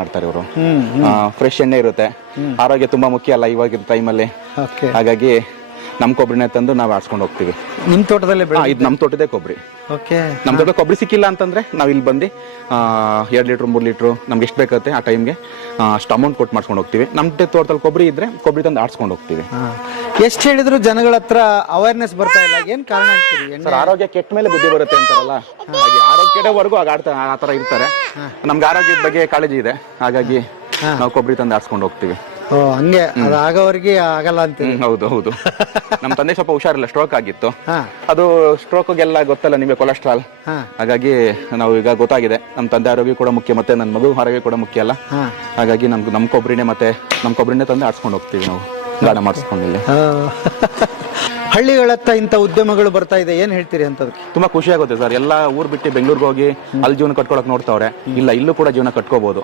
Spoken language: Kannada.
ಮಾಡ್ತಾರೆ ಇವರು. ಫ್ರೆಶ್ ಎಣ್ಣೆ ಇರುತ್ತೆ. ಆರೋಗ್ಯ ತುಂಬಾ ಮುಖ್ಯ ಅಲ್ಲ ಇವಾಗಿನ ಟೈಮಲ್ಲಿ. ಹಾಗಾಗಿ ನಮ್ ಕೊಬ್ಬರಿನೇ ತಂದು ನಾವು ಆಡ್ಸ್ಕೊಂಡು ಹೋಗ್ತೀವಿ. ನಿಮ್ ತೋಟದಲ್ಲೇ ಇದು ನಮ್ ತೋಟದೇ ಕೊಬ್ಬರಿ. ನಮ್ ತೋಟ ಕೊಬ್ಬರಿ ಸಿಕ್ಕಿಲ್ಲ ಅಂತಂದ್ರೆ ನಾವ್ ಇಲ್ಲಿ ಬಂದು 2 ಲೀಟ್ರ್ 3 ಲೀಟ್ರು ನಮ್ಗೆ ಎಷ್ಟು ಬೇಕಾಗುತ್ತೆ ಆ ಟೈಮ್ಗೆ ಅಷ್ಟು ಅಮೌಂಟ್ ಕೊಟ್ಟು ಮಾಡ್ಸ್ಕೊಂಡು ಹೋಗ್ತೀವಿ. ನಮ್ ತೋಟದಲ್ಲಿ ಕೊಬ್ಬರಿ ಇದ್ರೆ ಕೊಬ್ಬರಿ ತಂದು ಆಡ್ಸ್ಕೊಂಡು ಹೋಗ್ತೀವಿ. ಎಷ್ಟು ಹೇಳಿದ್ರು ಜನಗಳ ಹತ್ರ ಅವೇರ್ನೆಸ್ ಬರ್ತಾ ಇಲ್ಲ, ಏನ್ ಕಾರಣ ಅಂತೀರಿ? ಸರ್, ಆರೋಗ್ಯ ಕೆಟ್ಟ ಮೇಲೆ ಬುದ್ಧಿ ಬರುತ್ತೆ ಅಂತಾರಲ್ಲ, ಹಾಗೆ ಆರೋಗ್ಯ ಕೆಡವರೆಗೂ ಆ ತರ ಇರ್ತಾರೆ. ನಮ್ಗೆ ಆರೋಗ್ಯದ ಬಗ್ಗೆ ಕಾಳಜಿ ಇದೆ, ಹಾಗಾಗಿ ನಾವು ಕೊಬ್ಬರಿ ತಂದು ಆಡ್ಸ್ಕೊಂಡು ಹೋಗ್ತೀವಿ. ಹಂಗೆ ಅದಾಗವರಿಗೆ ಆಗಲ್ಲ ಅಂತ. ಹೌದು ಹೌದು. ನಮ್ ತಂದೆ ಸ್ವಲ್ಪ ಹುಷಾರಿಲ್ಲ, ಸ್ಟ್ರೋಕ್ ಆಗಿತ್ತು. ಅದು ಸ್ಟ್ರೋಕ್ಗೆಲ್ಲ ಗೊತ್ತಲ್ಲ ನಿಮಗೆ, ಕೊಲೆಸ್ಟ್ರಾಲ್. ಹಾಗಾಗಿ ನಾವು ಈಗ ಗೊತ್ತಾಗಿದೆ ನಮ್ ತಂದೆ ಆರೋಗ್ಯ ಕೂಡ ಮುಖ್ಯ, ಮತ್ತೆ ನನ್ನ ಮಗು ಆರೋಗ್ಯ ಕೂಡ ಮುಖ್ಯ ಅಲ್ಲ. ಹಾಗಾಗಿ ನಮ್ ಕೊಬ್ಬರಿನೇ ತಂದು ಆಡ್ಸ್ಕೊಂಡು ಹೋಗ್ತೀವಿ ನಾವು, ಗಾಢ ಮಾಡಿಸ್ಕೊಂಡಿಲ್ಲ. ಹಳ್ಳಿಗಳತ್ತ ಇಂಥ ಉದ್ಯಮಗಳು ಬರ್ತಾ ಇದೆ, ಏನ್ ಹೇಳ್ತೀರಿ ಅಂತದಕ್ಕೆ? ತುಂಬಾ ಖುಷಿ ಆಗುತ್ತೆ ಸರ್. ಎಲ್ಲ ಊರ್ ಬಿಟ್ಟು ಬೆಂಗಳೂರಿಗೆ ಹೋಗಿ ಅಲ್ಲಿ ಜೀವನ ಕಟ್ಕೊಳಕ್ ನೋಡ್ತಾವ್ರೆ. ಇಲ್ಲ, ಇಲ್ಲೂ ಕೂಡ ಜೀವನ ಕಟ್ಕೋಬಹುದು.